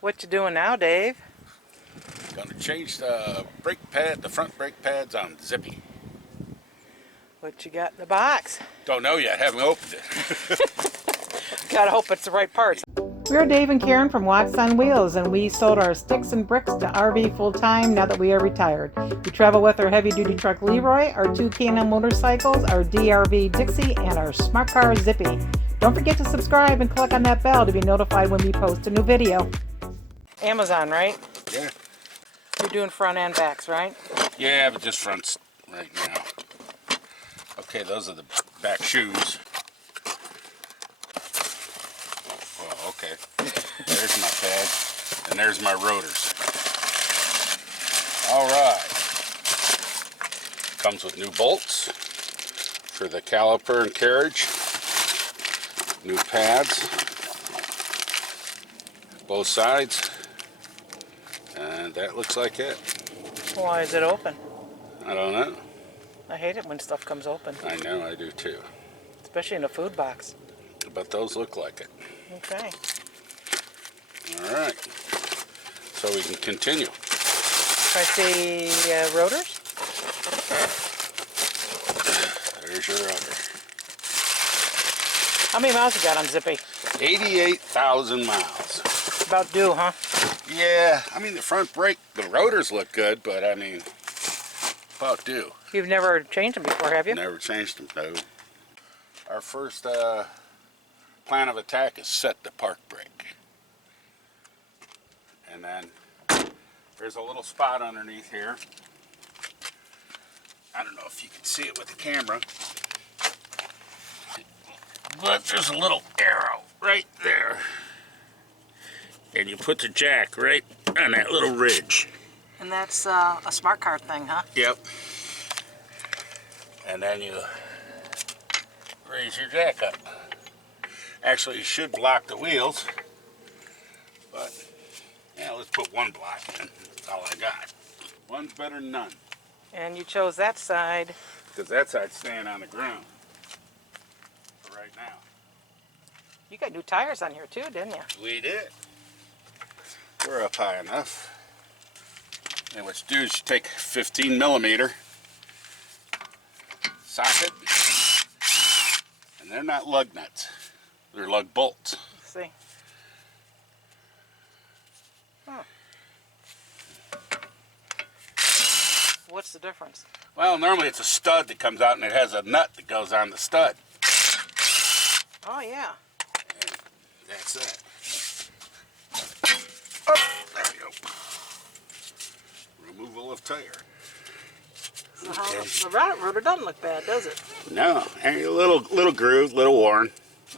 What you doing now, Dave? Going to change the brake pad, the front brake pads on Zippy. What you got in the box? Don't know yet, haven't opened it. Gotta hope it's the right parts. We're Dave and Karen from Watts on Wheels, and we sold our sticks and bricks to RV full-time now that we are retired. We travel with our heavy-duty truck Leroy, our two K&N motorcycles, our DRV Dixie, and our Smart Car Zippy. Don't forget to subscribe and click on that bell to be notified when we post a new video. Amazon, right? Yeah. You're doing front and backs, right? Yeah, but just fronts right now. Okay, those are the back shoes. Well, okay. There's my pad, and there's my rotors. All right. Comes with new bolts for the caliper and carriage. New pads, both sides, and that looks like it. Why is it open? I don't know. I hate it when stuff comes open. I know, I do too. Especially in a food box. But those look like it. Okay. All right. So we can continue. I see rotors. There's your rotor. How many miles you got on Zippy? 88,000 miles. About due, huh? Yeah, I mean the front brake, the rotors look good, but I mean, about due. You've never changed them before, have you? Never changed them, no. Our first plan of attack is set the park brake. And then there's a little spot underneath here. I don't know if you can see it with the camera, but there's a little arrow right there. And you put the jack right on that little ridge. And that's a smart car thing, huh? Yep. And then you raise your jack up. Actually, you should block the wheels, but yeah, let's put one block in. That's all I got. One's better than none. And you chose that side. Because that side's staying on the ground for right now. You got new tires on here too, didn't you? We did. We're up high enough. And what you do is you take 15mm socket, and they're not lug nuts. They're lug bolts. Let's see. Huh. What's the difference? Well, normally it's a stud that comes out and it has a nut that goes on the stud. Oh, yeah. And that's it. Oh, there we go. Removal of tire. Okay. The rotor doesn't look bad, does it? No, a little groove, little worn.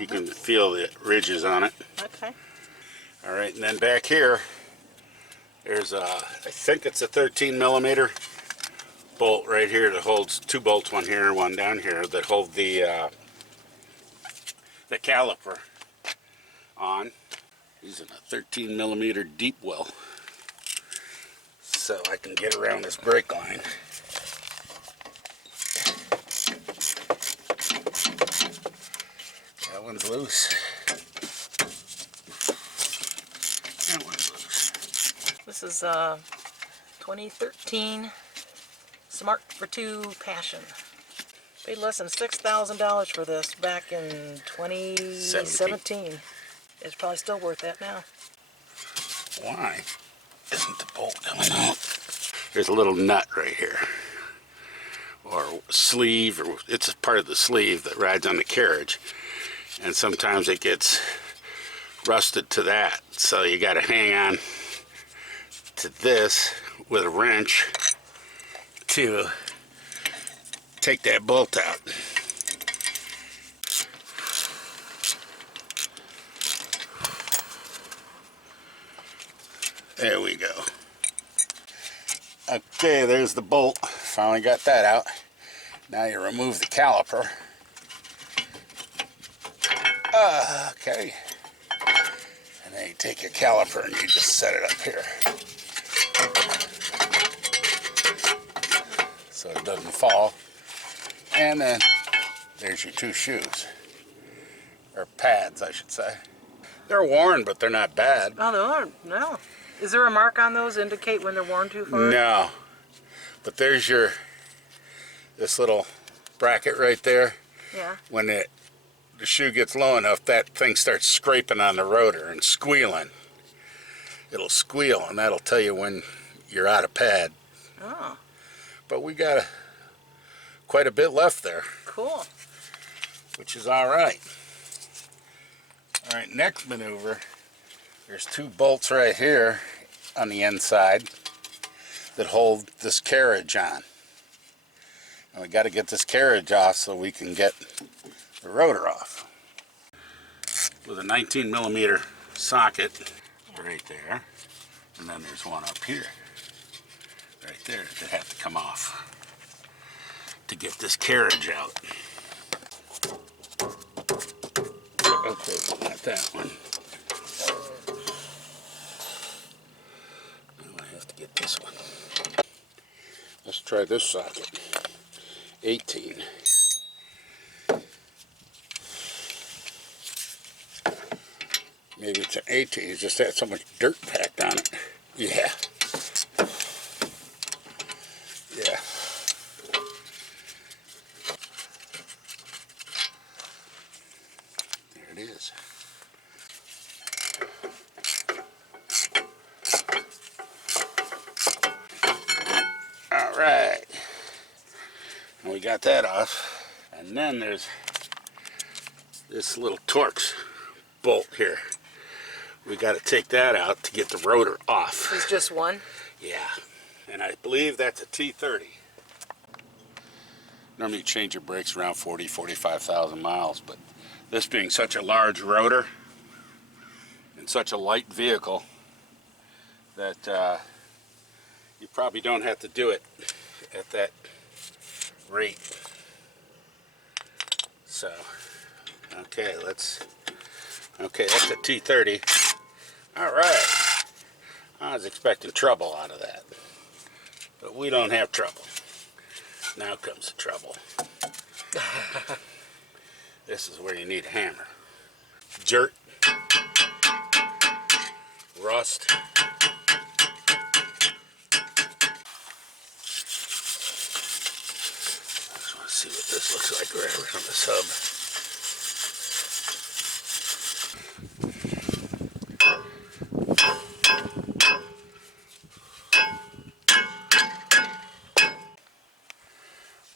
You can feel the ridges on it. Okay. All right, and then back here, there's I think it's a 13mm bolt right here that holds two bolts, one here and one down here, that hold the caliper on. Using a 13mm deep well, so I can get around this brake line. That one's loose. That one's loose. This is 2013 Smart for 2 Passion. Paid less than $6,000 for this back in 2017. It's probably still worth that now. Why isn't the bolt coming out? There's a little nut right here, or sleeve, or it's a part of the sleeve that rides on the carriage, and sometimes it gets rusted to that, so you got to hang on to this with a wrench to take that bolt out. There we go. Okay, there's the bolt. Finally got that out. Now you remove the caliper. Okay. And then you take your caliper and you just set it up here, so it doesn't fall. And then there's your two shoes, or pads I should say. They're worn, but they're not bad. Oh, they aren't. No. Is there a mark on those to indicate when they're worn too far? No. But there's this little bracket right there. Yeah. When the shoe gets low enough, that thing starts scraping on the rotor and squealing. It'll squeal, and that'll tell you when you're out of pad. Oh. But we got quite a bit left there. Cool. Which is all right. All right, next maneuver. There's two bolts right here on the inside that hold this carriage on. And we got to get this carriage off so we can get the rotor off. With a 19mm socket right there. And then there's one up here. Right there that have to come off to get this carriage out. Okay, not that one. Now I have to get this one. Let's try this socket. 18. Maybe it's an 18, it just had so much dirt packed on it. Yeah. Yeah. There it is. All right. And we got that off. And then there's this little Torx bolt here. We got to take that out to get the rotor off. There's just one? Yeah. And I believe that's a T30. Normally you change your brakes around 45,000 miles, but this being such a large rotor and such a light vehicle that you probably don't have to do it at that rate. So, okay, that's a T30. All right. I was expecting trouble out of that, but we don't have trouble. Now comes the trouble. This is where you need a hammer. Dirt, rust. I just want to see what this looks like right from the sub.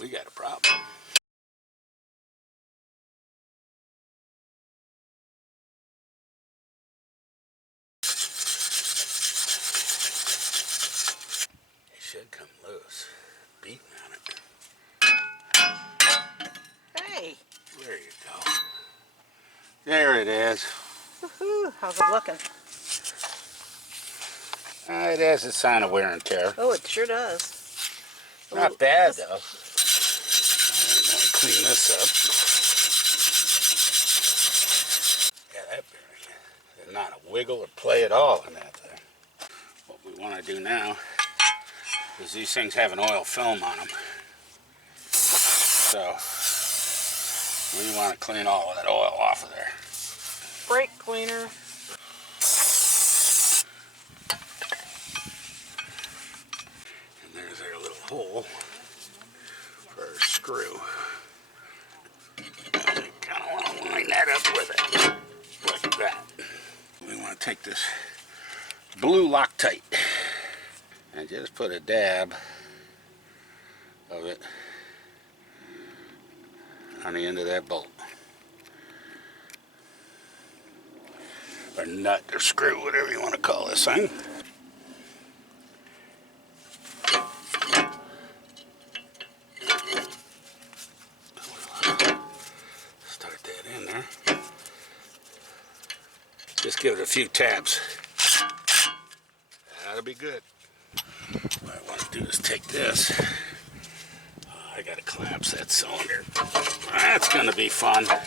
We got a problem. It should come loose. Beating on it. Hey! There you go. There it is. Woohoo! How's it looking? It has a sign of wear and tear. Oh, it sure does. Not bad though. Alright, now we clean this up. Yeah, that bearing. There's not a wiggle or play at all in that thing. What we want to do now is these things have an oil film on them. So we want to clean all of that oil off of there. Brake cleaner. And there's our little hole for our screw. I kind of want to line that up with it, like that. We want to take this blue Loctite and just put a dab of it on the end of that bolt. Or nut or screw, whatever you want to call this thing. Start that in there. Just give it a few taps. That'll be good. What I want to do is take this. I gotta collapse that cylinder. That's gonna be fun. What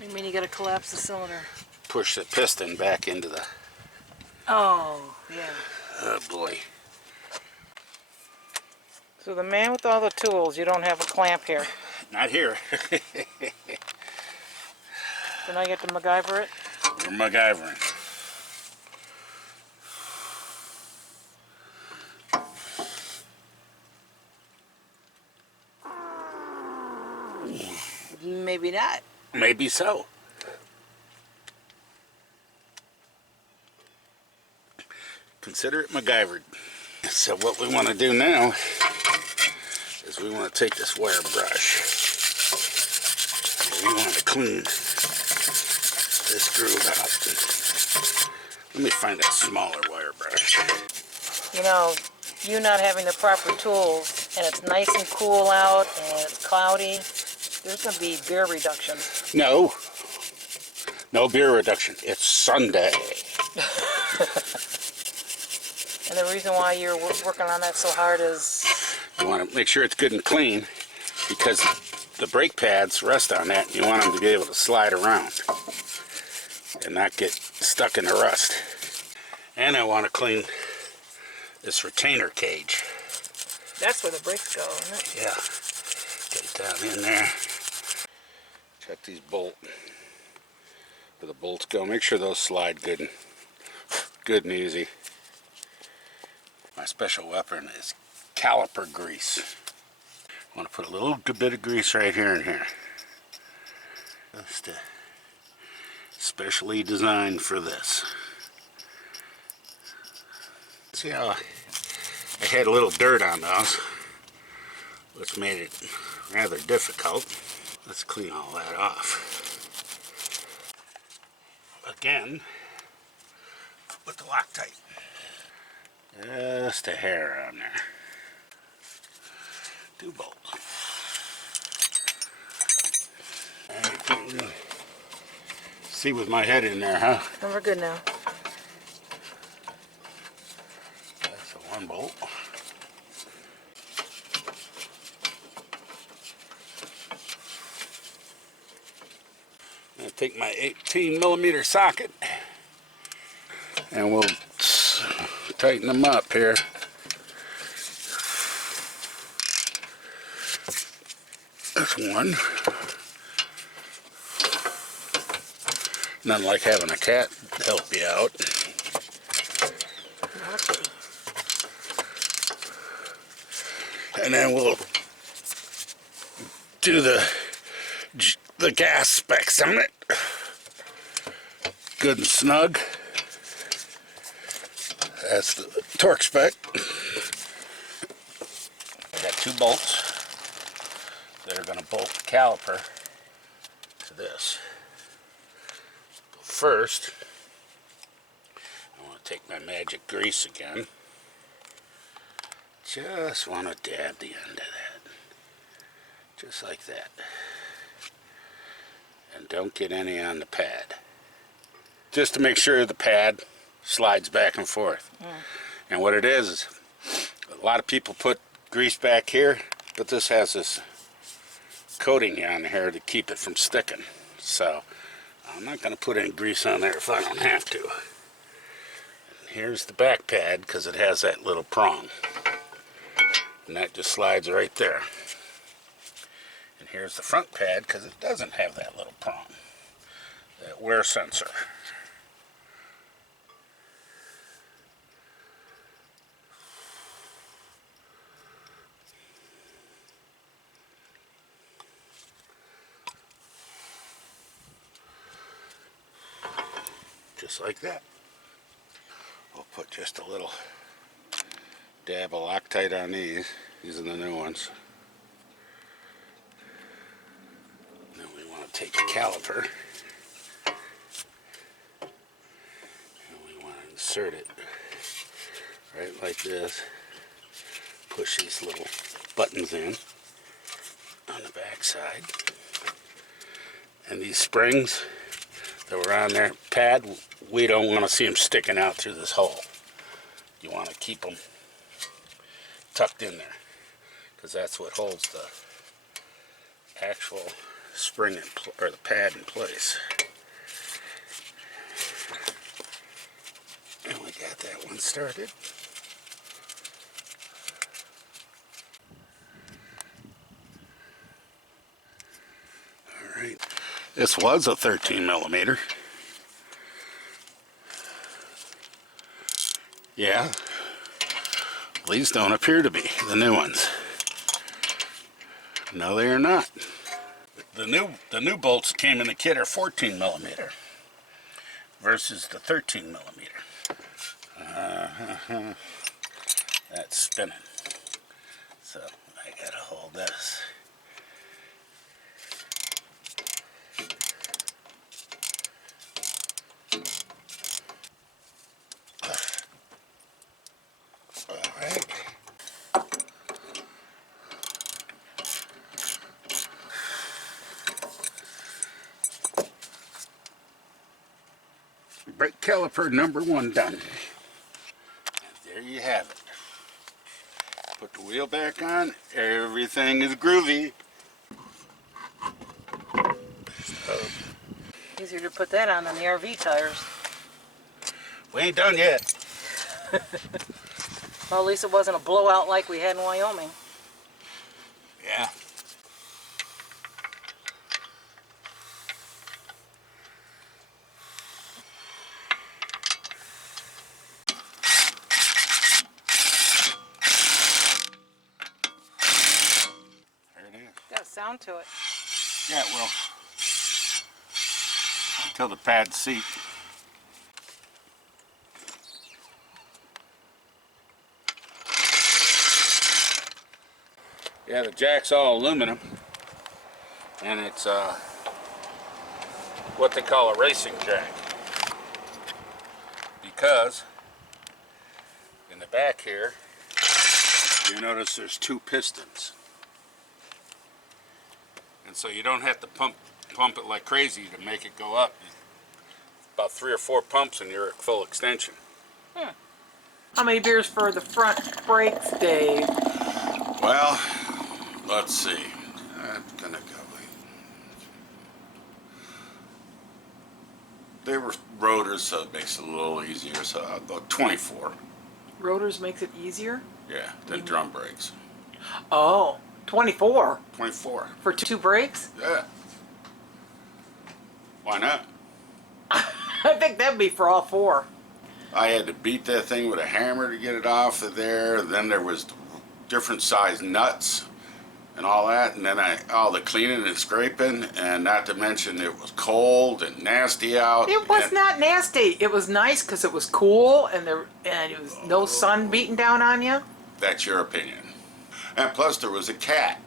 do you mean you gotta collapse the cylinder? Push the piston back into the... Oh, yeah. Oh boy. So the man with all the tools, you don't have a clamp here. Not here. So now you have to MacGyver it? for MacGyvering. Maybe not. Maybe so. Consider it MacGyvered. So what we want to do now is we want to take this wire brush. We want to clean this groove out. Let me find a smaller wire brush. You know, you not having the proper tools, and it's nice and cool out, and it's cloudy, there's going to be beer reduction. No. No beer reduction. It's Sunday. And the reason why you're working on that so hard is... You want to make sure it's good and clean because the brake pads rest on that. You want them to be able to slide around and not get stuck in the rust. And I want to clean this retainer cage. That's where the brakes go, isn't it? Yeah. Get it down in there. Check these bolts. Where the bolts go. Make sure those slide good and easy. My special weapon is caliper grease. I want to put a little bit of grease right here and here. Just specially designed for this. See how I had a little dirt on those, which made it rather difficult. Let's clean all that off. Again, with the Loctite. Just a hair on there. 2 bolts. I can't really see with my head in there, huh? And we're good now. That's a 1 bolt. I'm going to take my 18mm socket and we'll tighten them up here. That's 1. Nothing like having a cat help you out. And then we'll do the gas specs on it. Good and snug. That's the torque spec. I got 2 bolts that are going to bolt the caliper to this. But first, I want to take my magic grease again. Just want to dab the end of that. Just like that. And don't get any on the pad. Just to make sure the pad slides back and forth. And what it is a lot of people put grease back here, but this has this coating on here to keep it from sticking. So I'm not going to put any grease on there if I don't have to. And here's the back pad because it has that little prong. And that just slides right there. And here's the front pad because it doesn't have that little prong. That wear sensor. Just like that. We'll put just a little dab of Loctite on these. These are the new ones. Then we want to take the caliper and we want to insert it right like this. Push these little buttons in on the back side. And these springs that were on their pad, we don't want to see them sticking out through this hole. You want to keep them tucked in there because that's what holds the actual spring or the pad in place. And we got that one started. All right. This was a 13mm. Yeah. These don't appear to be the new ones. No, they are not. The new bolts came in the kit are 14 millimeter versus the 13 millimeter. That's spinning. So I gotta hold this. Alright. Brake caliper number 1 done. And there you have it. Put the wheel back on, everything is groovy. Easier to put that on than the RV tires. We ain't done yet. Well, at least it wasn't a blowout like we had in Wyoming. Yeah. Got a sound to it. Yeah, it will. Until the pad's seat. Yeah, the jack's all aluminum. And it's what they call a racing jack. Because in the back here, you notice there's 2 pistons. And so you don't have to pump it like crazy to make it go up. About 3 or 4 pumps and you're at full extension. How many beers for the front brakes, Dave? Well, let's see. I'm gonna go. They were rotors, so it makes it a little easier. So I'll go 24. Rotors makes it easier? Yeah, than drum brakes. Oh, 24? 24. For 2 brakes? Yeah. Why not? I think that'd be for all 4. I had to beat that thing with a hammer to get it off of there. Then there was different size nuts and all that, and then all the cleaning and scraping, and not to mention it was cold and nasty out. It was not nasty. It was nice because it was cool and it was no sun beating down on you. That's your opinion. And plus there was a cat.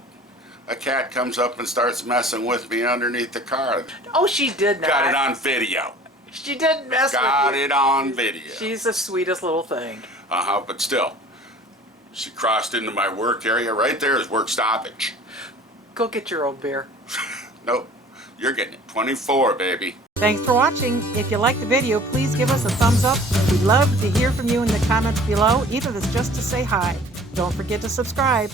A cat comes up and starts messing with me underneath the car. Oh, she did not. Got it on video. She didn't mess with you. Got it on video. She's the sweetest little thing. But still, she crossed into my work area. Right there is work stoppage. Go get your old beer. Nope, you're getting it. 24, baby. Thanks for watching. If you liked the video, please give us a thumbs up. We'd love to hear from you in the comments below, even if it's just to say hi. Don't forget to subscribe.